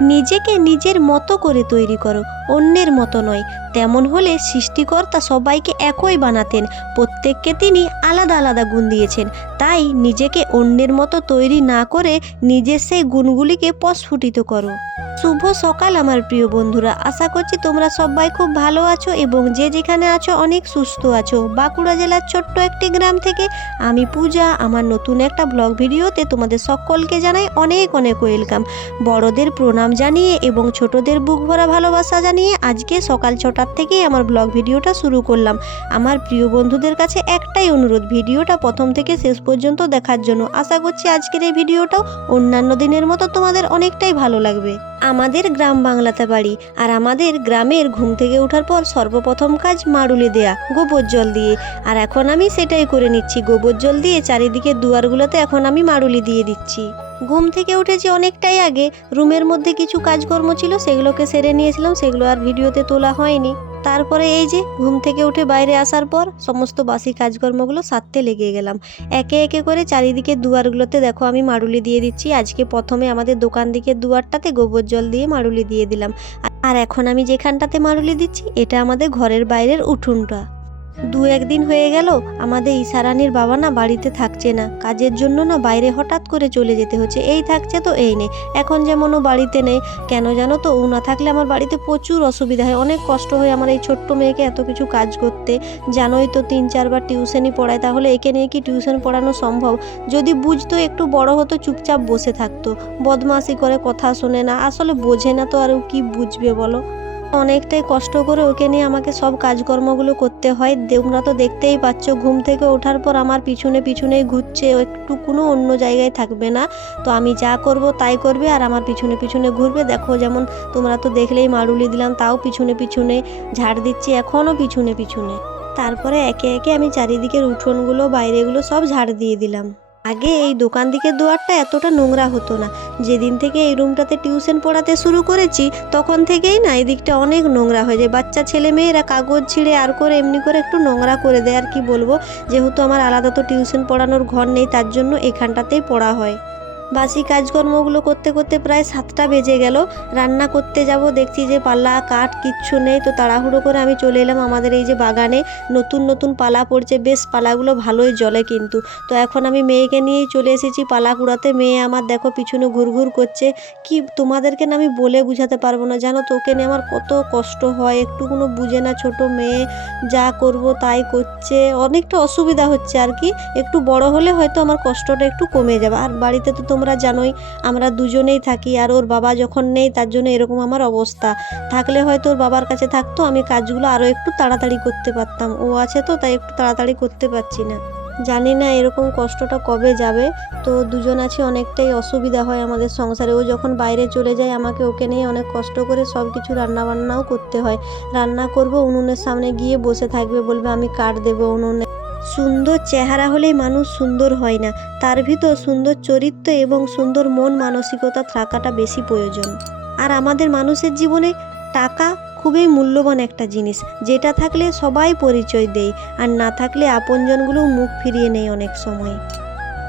নিজেকে নিজের মতো করে তৈরি করো, অন্যের মতো নয়। তেমন হলে সৃষ্টিকর্তা সবাইকে একই বানাতেন, প্রত্যেককে তিনি আলাদা আলাদা গুণ দিয়েছেন। তাই নিজেকে অন্যের মতো তৈরি না করে নিজের সেই গুণগুলিকে প্রস্ফুটিত করো। শুভ সকাল আমার প্রিয় বন্ধুরা। আশা করছি তোমরা সবাই খুব ভালো আছো এবং যে যেখানে আছো অনেক সুস্থ আছো। বাঁকুড়া জেলার ছোট্ট একটি গ্রাম থেকে আমি পূজা। আমার নতুন একটা ব্লগ ভিডিওতে তোমাদের সকলকে জানাই অনেক অনেক ওয়েলকাম। বড়দের প্রণাম জানিয়ে এবং ছোটদের বুক ভরা ভালোবাসা জানিয়ে আজকে সকাল ছটার থেকেই আমার ব্লগ ভিডিওটা শুরু করলাম। আমার প্রিয় বন্ধুদের কাছে একটাই অনুরোধ, ভিডিওটা প্রথম থেকে শেষ পর্যন্ত দেখার জন্য আশা করছি আজকের এই ভিডিওটাও অন্যান্য দিনের মতো তোমাদের অনেকটাই ভালো লাগবে। আমাদের গ্রাম বাংলাতে বাড়ি আর আমাদের গ্রামের ঘুম থেকে ওঠার পর সর্বপ্রথম কাজ মাড়ুলি দেয়া, গোবর জল দিয়ে। আর এখন আমি সেটাই করে নিচ্ছি, গোবর জল দিয়ে চারিদিকে দুয়ারগুলোতে এখন আমি মাড়ুলি দিয়ে দিচ্ছি। ঘুম থেকে উঠেছি অনেকটাই আগে, রুমের মধ্যে কিছু কাজকর্ম ছিল সেগুলোকে সেরে নিয়েছিলাম, সেগুলো আর ভিডিওতে তোলা হয়নি। তারপরে এই যে ঘুম থেকে উঠে বাইরে আসার পর সমস্ত বাসি কাজকর্মগুলো সারতে লেগে গেলাম। একে একে করে চারিদিকে দুয়ারগুলোতে দেখো আমি মাড়ুলি দিয়ে দিচ্ছি। আজকে প্রথমে আমাদের দোকান দিকে দুয়ারটাতে গোবর জল দিয়ে মাড়ুলি দিয়ে দিলাম। আর এখন আমি যেখানটাতে মাড়ুলি দিচ্ছি, এটা আমাদের ঘরের বাইরের উঠোনটা। দু একদিন হয়ে গেল, আমাদের ইশারানির বাবা না বাড়িতে থাকছে না। কাজের জন্য না বাইরে হঠাৎ করে চলে যেতে হচ্ছে। এই থাকছে তো এই নেই এখন যেমন ও বাড়িতে নেই, কেন জানো তো? ও না থাকলে আমার বাড়িতে প্রচুর অসুবিধা হয়। অনেক কষ্ট হয় আমার এই ছোট্ট মেয়েকে এত কিছু কাজ করতে। জানোই তো তিন চারবার টিউশনই পড়ায়, তাহলে একে নিয়ে কি টিউশন পড়ানো সম্ভব? যদি বুঝতো একটু বড় হতো, চুপচাপ বসে থাকতো। বদমাশি করে কথা শোনে না। আসলে বোঝে না তো আর কি বুঝবে বলো? অনেকটাই কষ্ট করে ওকে নিয়ে আমাকে সব কাজকর্মগুলো করতে হয়। তোমরা তো দেখতেই পাচ্ছ, ঘুম থেকে ওঠার পর আমার পিছনে পিছনেই ঘুরছে একটু কোনো অন্য জায়গায় থাকবে না। তো আমি যা করব তাই করবে আর আমার পিছনে পিছনে ঘুরবে। দেখো যেমন তোমরা তো দেখলেই মারুলি দিলাম, তাও পিছনে পিছনে ঝাড় দিচ্ছি, এখনও পিছনে পিছনে। তারপরে একে একে আমি চারিদিকের উঠোনগুলো, বাইরেগুলো সব ঝাড় দিয়ে দিলাম। আগে এই দোকান দিকের দুয়ারটা এতটা নোংরা হতো না। যেদিন থেকে এই রুমটাতে টিউশন পড়াতে শুরু করেছি, তখন থেকেই না এই দিকটা অনেক নোংরা হয়ে যায়। বাচ্চা, ছেলে মেয়েরা কাগজ ছিঁড়ে আর করে এমনি করে একটু নোংরা করে দেয়, আর কি বলব? যেহেতু আমার আলাদা তো টিউশন পড়ানোর ঘর নেই, তার জন্য এখানটাতেই পড়া হয়। বাসি কাজকর্মগুলো করতে করতে প্রায় সাতটা বেজে গেল। রান্না করতে যাব, দেখছি যে পাল্লা কাঠ কিচ্ছু নেই, তো তাড়াহুড়ো করে আমি চলে এলাম আমাদের এই যে বাগানে। নতুন নতুন পালা পড়ছে, বেশ পালাগুলো ভালোই জলে কিন্তু। তো এখন আমি মেয়েকে নিয়েই চলে এসেছি পালা কুড়াতে। মেয়ে আমার দেখো পিছনে ঘুরঘুর করছে। কি তোমাদেরকে না আমি বলে বুঝাতে পারব না, জানো তোকে নিয়ে আমার কত কষ্ট হয় একটু কোনো বুঝে না ছোট মেয়ে। যা করব তাই করছে। অনেকটা অসুবিধা হচ্ছে আর কি। একটু বড় হলে হয়তো আমার কষ্টটা একটু কমে যাবে। আর বাড়িতে তো তোমরা জানোই, আমরা দুজনেই থাকি আর ওর বাবা যখন নেই তার জন্য এরকম আমার অবস্থা। থাকলে হয়তো ওর বাবার কাছে থাকতো, আমি কাজগুলো আরও একটু তাড়াতাড়ি করতে পারতাম। ও আছে তো, তাই একটু তাড়াতাড়ি করতে পারছি না। জানি না এরকম কষ্টটা কবে যাবে। তো দুজন আছে, অনেকটাই অসুবিধা হয় আমাদের সংসারে। ও যখন বাইরে চলে যায়, আমাকে ওকে নিয়ে অনেক কষ্ট করে সব কিছু রান্নাবান্নাও করতে হয়। রান্না করব, উনুনের সামনে গিয়ে বসে থাকবে বলবে, আমি কাঠ দেবো উনুনে। সুন্দর চেহারা হলেই মানুষ সুন্দর হয় না। তার ভিতর সুন্দর চরিত্র এবং সুন্দর মন মানসিকতা থাকাটা বেশি প্রয়োজন। আর আমাদের মানুষের জীবনে টাকা খুবই মূল্যবান একটা জিনিস, যেটা থাকলে সবাই পরিচয় দেয়, আর না থাকলে আপনজনগুলো মুখ ফিরিয়ে নেয় অনেক সময়।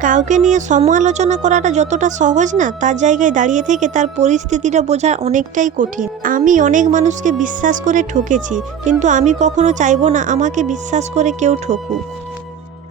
কাউকে নিয়ে সমালোচনা করাটা যতটা সহজ না, তার জায়গায় দাঁড়িয়ে থেকে তার পরিস্থিতিটা বোঝা অনেকটাই কঠিন। আমি অনেক মানুষকে বিশ্বাস করে ঠকেছি, কিন্তু আমি কখনো চাইব না আমাকে বিশ্বাস করে কেউ ঠকুক।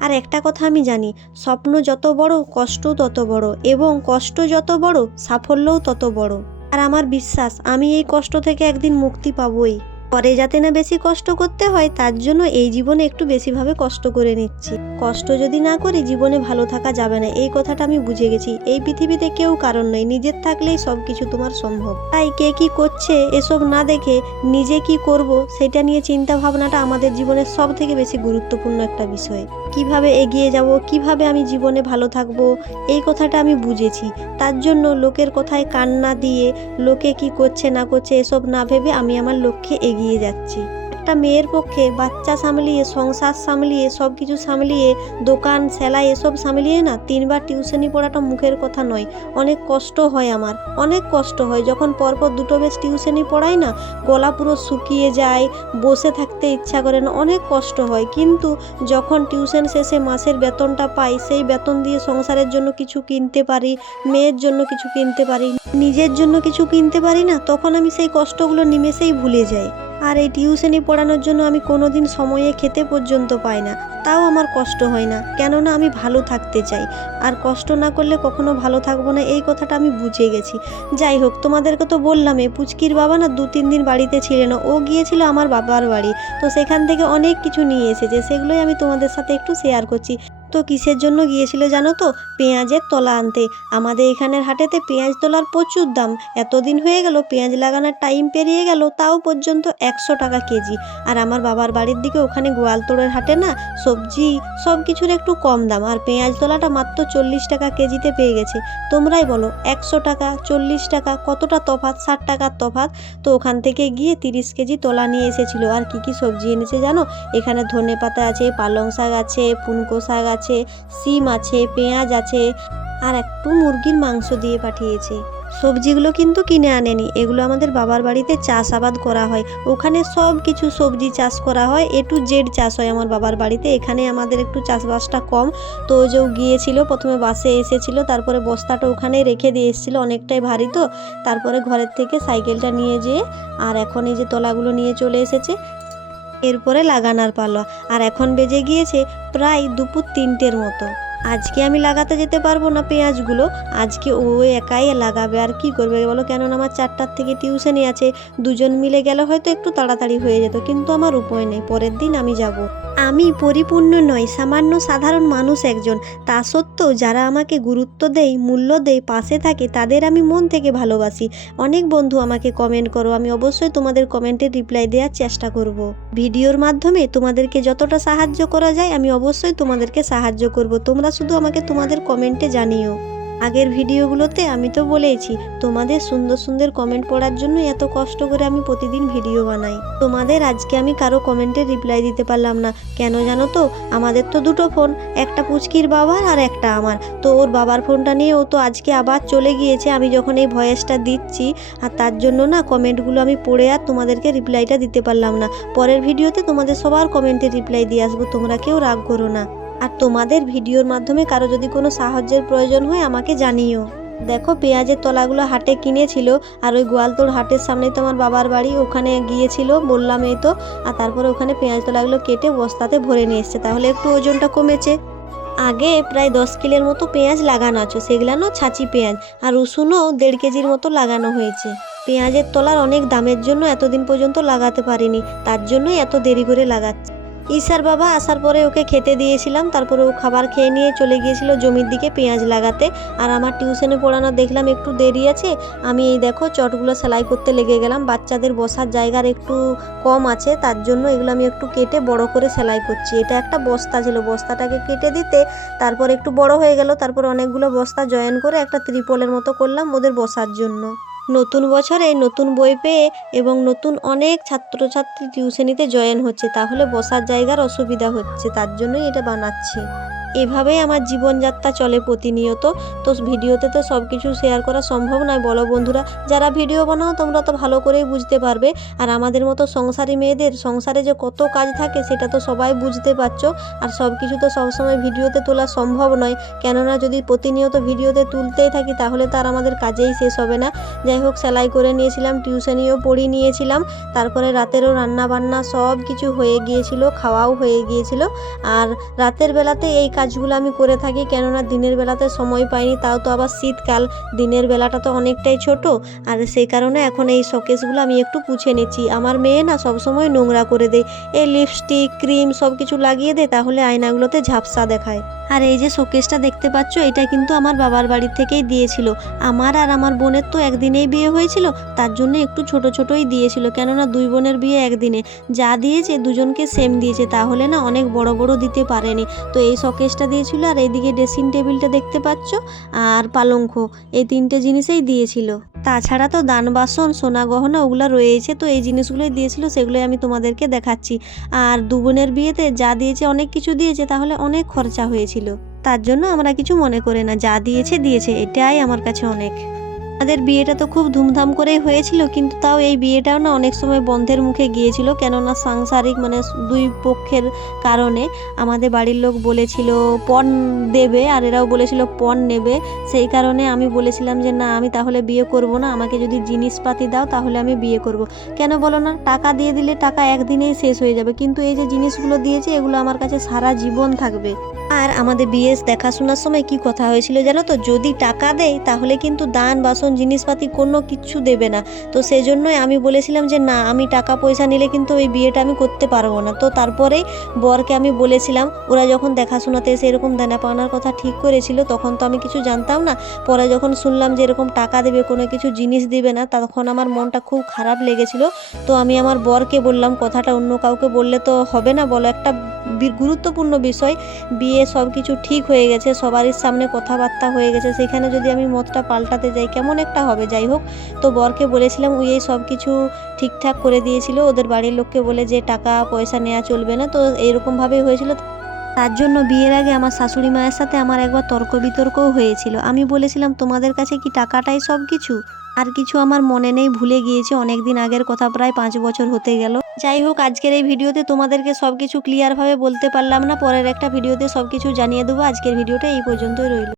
আর একটা কথা আমি জানি, স্বপ্ন যত বড়, কষ্ট তত বড়, এবং কষ্ট যত বড়, সাফল্যও তত বড়। আর আমার বিশ্বাস, আমি এই কষ্ট থেকে একদিন মুক্তি পাবই। পরে যাতে না বেশি কষ্ট করতে হয়, তার জন্য এই জীবনে একটু বেশিভাবে কষ্ট করে নিচ্ছি। কষ্ট যদি না করি, জীবনে ভালো থাকা যাবে না। এই কথাটা আমি বুঝে গেছি। এই পৃথিবীতে কেউ কারণ নয় নিজের থাকলেই সব কিছু তোমার সম্ভব। তাই কে কি করছে, এসব না দেখে নিজে কি করব, সেটা নিয়ে চিন্তা ভাবনাটা আমাদের জীবনের সব থেকে বেশি গুরুত্বপূর্ণ একটা বিষয়। কীভাবে এগিয়ে যাব, কীভাবে আমি জীবনে ভালো থাকব, এই কথাটা আমি বুঝেছি। তার জন্য লোকের কথায় কান না দিয়ে, লোকে কি করছে না করছে, এসব না ভেবে আমি আমার লক্ষ্যে এগিয়ে যাচ্ছি। একটা মেয়ের পক্ষে বাচ্চা সামলিয়ে, সংসার সামলিয়ে সব কিছু সামলিয়ে, দোকান, সেলাই এসব সামলিয়ে না তিনবার টিউশনি পড়াটা মুখের কথা নয়। অনেক কষ্ট হয় আমার, অনেক কষ্ট হয়। যখন পরপর দুটো বেশ টিউশনি পড়াই না, গলা পুরো শুকিয়ে যায়, বসে থাকতে ইচ্ছা করে না, অনেক কষ্ট হয়। কিন্তু যখন টিউশন শেষে মাসের বেতনটা পাই, সেই বেতন দিয়ে সংসারের জন্য কিছু কিনতে পারি, মেয়ের জন্য কিছু কিনতে পারি। নিজের জন্য কিছু কিনতে পারি না, তখন আমি সেই কষ্টগুলো নিমেষেই ভুলে যাই। আর এই টিউশনি পড়ানোর জন্য আমি কোনোদিন সময়ে খেতে পর্যন্ত পাই না। তাও আমার কষ্ট হয় না, কেননা আমি ভালো থাকতে চাই। আর কষ্ট না করলে কখনো ভালো থাকব না, এই কথাটা আমি বুঝে গেছি। যাই হোক, তোমাদেরকে তো বললামই পুচকির বাবা না দু তিন দিন বাড়িতে ছিলেন। ও গিয়েছিল আমার বাবার বাড়ি। তো সেখান থেকে অনেক কিছু নিয়ে এসেছে, সেগুলোই আমি তোমাদের সাথে একটু শেয়ার করছি। তো কিসের জন্য গিয়েছিল জানো তো? পেঁয়াজের তলা আনতে। আমাদের এখানের হাটেতে পেঁয়াজ তোলার প্রচুর দাম। এতদিন হয়ে গেল পেঁয়াজ লাগানোর টাইম পেরিয়ে গেল, তাও পর্যন্ত একশো টাকা কেজি। আর আমার বাবার বাড়ির দিকে ওখানে গোয়ালতোড়ের হাটে না, সবজি সব কিছুর একটু কম দাম। আর পেঁয়াজ তোলাটা মাত্র চল্লিশ টাকা কেজিতে পেয়ে গেছে। তোমরাই বলো, একশো টাকা, চল্লিশ টাকা, কতটা তফাত ষাট টাকার তফাত তো ওখান থেকে গিয়ে তিরিশ কেজি তোলা নিয়ে এসেছিল। আর কি কি সবজি এনেছে জানো? এখানে ধনে পাতা আছে, পালং শাক আছে, পুনকো শাক আছে সিম আছে, পেঁয়াজ আছে, আর একটু মুরগির মাংস দিয়ে পাঠিয়েছে। সবজিগুলো কিন্তু কিনে আনেনি। এগুলো আমাদের বাবার বাড়িতে চাষাবাদ করা হয়। ওখানে সব কিছু সবজি চাষ করা হয়। এ টু জেড চাষ হয় আমার বাবার বাড়িতে। এখানে আমাদের একটু চাষবাসটা কম। তো যে গিয়েছিল, প্রথমে বাসে এসেছিল, তারপরে বস্তাটা ওখানে রেখে দিয়ে এসেছিল। অনেকটাই ভারী তো। তারপরে ঘরের থেকে সাইকেলটা নিয়ে যেয়ে, আর এখন এই যে তলাগুলো নিয়ে চলে এসেছে। এরপরে লাগানোর পালো। আর এখন বেজে গিয়েছে প্রায় দুপুর তিনটের মতো। আজকে আমি লাগাতে যেতে পারব না পেঁয়াজগুলো। আজকে ও একাই লাগাবে। আর কি করবে বলো? কেননা আমার চারটার থেকে টিউশনই আছে। দুজন মিলে গেলে হয়তো একটু তাড়াতাড়ি হয়ে যেত, কিন্তু আমার উপায় নেই। পরের দিন আমি যাব। আমি পরিপূর্ণ নই, সামান্য সাধারণ মানুষ একজন। তা সত্ত্বেও যারা আমাকে গুরুত্ব দেয়, মূল্য দেয়, পাশে থাকে, তাদের আমি মন থেকে ভালোবাসি। অনেক বন্ধু আমাকে কমেন্ট করো, আমি অবশ্যই তোমাদের কমেন্টে রিপ্লাই দেওয়ার চেষ্টা করব। ভিডিওর মাধ্যমে তোমাদেরকে যতটা সাহায্য করা যায়, আমি অবশ্যই তোমাদেরকে সাহায্য করব। তোমরা শুধু আমাকে তোমাদের কমেন্টে জানিও। আগের ভিডিওগুলোতে আমি তো বলেইছি, তোমাদের সুন্দর সুন্দর কমেন্ট পড়ার জন্য এত কষ্ট করে আমি প্রতিদিন ভিডিও বানাই। তোমাদের আজকে আমি কারও কমেন্টে রিপ্লাই দিতে পারলাম না। কেন জানো তো? আমাদের তো দুটো ফোন একটা পুচকির বাবার আর একটা আমার। তো ওর বাবার ফোনটা নিয়ে ও তো আজকে আবার চলে গিয়েছে, আমি যখন এই ভয়েসটা দিচ্ছি, আর তার জন্য না কমেন্টগুলো আমি পড়ে আর তোমাদেরকে রিপ্লাইটা দিতে পারলাম না। পরের ভিডিওতে তোমাদের সবার কমেন্টে রিপ্লাই দিয়ে আসব, তোমরা কেউ রাগ করো না। আর তোমাদের ভিডিওর মাধ্যমে কারও যদি কোনো সাহায্যের প্রয়োজন হয়, আমাকে জানিও। দেখো, পেঁয়াজের তলাগুলো হাটে কিনেছিল, আর ওই গোয়ালতোড় হাটের সামনে তো আমার বাবার বাড়ি, ওখানে গিয়েছিল, বললাম এই তো, আর তারপরে ওখানে পেঁয়াজ তলাগুলো কেটে বস্তাতে ভরে নিয়ে এসছে। তাহলে একটু ওজনটা কমেছে। আগে প্রায় দশ কিলোর মতো পেঁয়াজ লাগানো আছে, সেগুলানো ছাঁচি পেঁয়াজ, আর রসুনও দেড় কেজির মতো লাগানো হয়েছে। পেঁয়াজের তলার অনেক দামের জন্য এতদিন পর্যন্ত লাগাতে পারিনি, তার জন্যই এত দেরি করে লাগাচ্ছে। ঈশার বাবা আসার পরে ওকে খেতে দিয়েছিলাম, তারপরে ও খাবার খেয়ে নিয়ে চলে গিয়েছিল জমির দিকে পেঁয়াজ লাগাতে। আর আমার টিউশনে পড়ানো দেখলাম একটু দেরি আছে, আমি এই দেখো চটগুলো সেলাই করতে লেগে গেলাম, বাচ্চাদের বসার জায়গার একটু কম আছে, তার জন্য এগুলো আমি একটু কেটে বড় করে সেলাই করছি। এটা একটা বস্তা ছিল, বস্তাটাকে কেটে দিতে তারপর একটু বড় হয়ে গেল, তারপর অনেকগুলো বস্তা জয়েন করে একটা ত্রিপলের মতো করলাম ওদের বসার জন্য। নতুন বছরে নতুন বই পেয়ে এবং নতুন অনেক ছাত্রছাত্রী টিউশনিতে জয়েন হচ্ছে, তাহলে বসার জায়গার অসুবিধা হচ্ছে, তার জন্যই এটা বানাচ্ছি। এভাবেই আমার জীবনযাত্রা চলে প্রতিনিয়ত। তো ভিডিওতে তো সব কিছু শেয়ার করা সম্ভব নয়, বলো বন্ধুরা। যারা ভিডিও বানাও, তোমরা তো ভালো করেই বুঝতে পারবে। আর আমাদের মতো সংসারী মেয়েদের, সংসারে যে কত কাজ থাকে, সেটা তো সবাই বুঝতে পারছ। আর সব কিছু তো সবসময় ভিডিওতে তোলা সম্ভব নয়। কেননা, যদি প্রতিনিয়ত ভিডিওতে তুলতেই থাকি, তাহলে তো আর আমাদের কাজেই শেষ হবে না। যাই হোক, সেলাই করে নিয়েছিলাম, টিউশনিও পড়িয়ে নিয়েছিলাম। তারপরে রাতেরও রান্না বান্না সব কিছু হয়ে গিয়েছিল, খাওয়াও হয়ে গিয়েছিল। আর রাতের বেলাতে এই কাজগুলো আমি করে থাকি, কেননা দিনের বেলাতে সময় পাইনি, তাও তো আবার শীতকাল। দিনের বেলাটা তো অনেকটাই ছোট, আর সেই কারণে এখন এই শোকেসগুলো আমি একটু পুছে নিচ্ছি। আমার মেয়ে না সবসময় নোংরা করে দেয়, এই লিপস্টিক, ক্রিম সব কিছু লাগিয়ে দেয়, তাহলে আয়নাগুলোতে ঝাপসা দেখায়। আর এই যে শোকেসটা দেখতে পাচ্ছ, এটা কিন্তু আমার বাবার বাড়ি থেকেই দিয়েছিল। আমার আর আমার বোনের তো একদিনেই বিয়ে হয়েছিল, তার জন্য একটু ছোট ছোটই দিয়েছিল, কেননা দুই বোনের বিয়ে একদিনে। যা দিয়েছে, দুজনকে সেম দিয়েছে, তাহলে না অনেক বড় বড় দিতে পারেনি। তো এই শোকেসটা দিয়েছিল আর এদিকে ড্রেসিং টেবিলটা দেখতে পাচ্ছ আর পালঙ্ক। এই তিনটে জিনিসেই দিয়েছিল। তাছাড়া তো দান, বাসন, সোনা, গহনা ওগুলো রয়েছে, তো এই জিনিসগুলোই দিয়েছিল, সেগুলোই আমি তোমাদেরকে দেখাচ্ছি। আর দু বোনের বিয়েতে যা দিয়েছে, অনেক কিছু দিয়েছে, তাহলে অনেক খরচা হয়েছিল। তার জন্য আমরা কিছু মনে করে না, যা দিয়েছে দিয়েছে, এটাই আমার কাছে অনেক। আমাদের বিয়েটা তো খুব ধুমধাম করেই হয়েছিল, কিন্তু তাও এই বিয়েটাও না অনেক সময় বন্ধের মুখে গিয়েছিল, কেননা সাংসারিক মানে দুই পক্ষের কারণে আমাদের বাড়ির লোক বলেছিল পণ দেবে আর এরাও বলেছিল পণ নেবে। সেই কারণে আমি বলেছিলাম যে, না, আমি তাহলে বিয়ে করব না, আমাকে যদি জিনিসপাতি দাও তাহলে আমি বিয়ে করব। কেন বলো না, টাকা দিয়ে দিলে টাকা একদিনেই শেষ হয়ে যাবে, কিন্তু এই যে জিনিসগুলো দিয়েছে, এগুলো আমার কাছে সারা জীবন থাকবে। আর আমাদের বিয়ে দেখাশোনার সময় কি কথা হয়েছিল জানো তো? যদি টাকা দেয়, তাহলে কিন্তু দান, বাসন, জিনিসপাতি কোনো কিছু দেবে না। তো সেই জন্যই আমি বলেছিলাম যে, না, আমি টাকা পয়সা নিলে কিন্তু ওই বিয়েটা আমি করতে পারব না। তো তারপরেই বরকে আমি বলেছিলাম, ওরা যখন দেখাশোনাতে এসে এরকম দেনা পাওনার কথা ঠিক করেছিল, তখন তো আমি কিছু জানতাম না। পরে যখন শুনলাম যে এরকম টাকা দেবে, কোনো কিছু জিনিস দিবে না, তখন আমার মনটা খুব খারাপ লেগেছিল। তো আমি আমার বরকে বললাম, কথাটা অন্য কাউকে বললে তো হবে না, বলো একটা গুরুত্বপূর্ণ বিষয়। বিয়ে সব কিছু ঠিক হয়ে গেছে, সবারই সামনে কথাবার্তা হয়ে গেছে। সেখানে যদি আমি মতটা পাল্টাতে যাই, কেমন একটা হবে? যাই হোক, তো বরকে বলেছিলাম ওই সব কিছু ঠিকঠাক করে দিয়েছিল। ওদের বাড়ির লোককে বলে যে, টাকা পয়সা নেওয়া চলবে না। তো এইরকমভাবেই হয়েছিল। তার জন্য বিয়ের আগে আমার শাশুড়ি মায়ের সাথে আমার একবার তর্ক বিতর্কও হয়েছিল। আমি বলেছিলাম, তোমাদের কাছে কি টাকাটাই সব কিছু আর কিছু আমার মনে নেই, ভুলে গিয়েছি। অনেক দিন আগের কথা, প্রায় পাঁচ বছর হতে গেল। যাই হোক, আজকের এই ভিডিওতে তোমাদেরকে সব কিছু ক্লিয়ারভাবে বলতে পারলাম না। পরের একটা ভিডিওতে সব কিছু জানিয়ে দেবো। আজকের ভিডিওটা এই পর্যন্তই রইল।